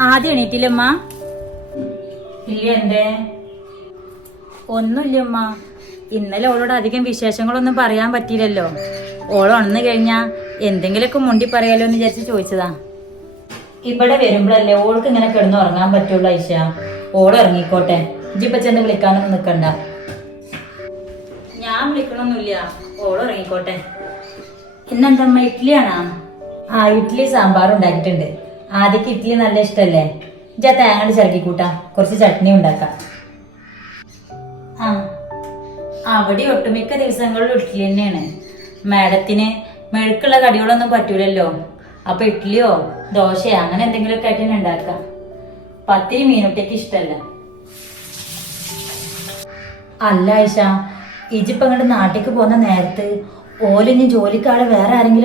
ആദ്യം എണീറ്റില്ലമ്മ? ഇല്ല, എന്തേ? ഒന്നുമില്ലമ്മ. ഇന്നലെ ഓളോട് അധികം വിശേഷങ്ങളൊന്നും പറയാൻ പറ്റിയില്ലല്ലോ. ഓള് ഉണർന്നു കഴിഞ്ഞാ എന്തെങ്കിലുമൊക്കെ മുണ്ടി പറയാലോ എന്ന് വിചാരിച്ച് ചോദിച്ചതാ. ഇവിടെ വരുമ്പോഴല്ലേ ഓൾക്ക് ഇങ്ങനെ കിടന്ന് ഉറങ്ങാൻ പറ്റുള്ളൂ ഐഷ. ഓള് ഇറങ്ങിക്കോട്ടെ, ഇജ്ജിപ്പ ചെന്ന് വിളിക്കാനൊന്നും നിക്കണ്ട. ഞാൻ വിളിക്കണമൊന്നുമില്ല, ഓള് ഇറങ്ങിക്കോട്ടെ. ഇന്നെന്തമ്മ, ഇഡ്ഡലിയാണോ? ആ, ഇഡ്ഡലി സാമ്പാറും ഉണ്ടാക്കിയിട്ടുണ്ട്. ആദ്യക്ക് ഇഡ്ഡലി നല്ല ഇഷ്ടല്ലേ? ഇജ്ജാ തേങ്ങ ചിരക്കി കൂട്ടാ, കുറച്ച് ചട്നി ഉണ്ടാക്കാം. ആ, അവിടെ ഒട്ടുമിക്ക ദിവസങ്ങളിലും ഇഡ്ഡലി തന്നെയാണ്. മാഡത്തിന് മെഴുക്കുള്ള കടികളൊന്നും പറ്റൂലല്ലോ. അപ്പൊ ഇഡ്ഡലിയോ ദോശയോ അങ്ങനെ എന്തെങ്കിലുമൊക്കെ ആയിട്ട് തന്നെ ഉണ്ടാക്കാം. പത്തിരി മീനുട്ടിക്ക് ഇഷ്ടല്ല. അല്ല ഐഷ, ഇജിപ്പ അങ്ങോട്ട് നാട്ടിലേക്ക് പോകുന്ന നേരത്ത് ഓലിഞ്ഞ് ജോലിക്കാളെ വേറെ ആരെങ്കിലും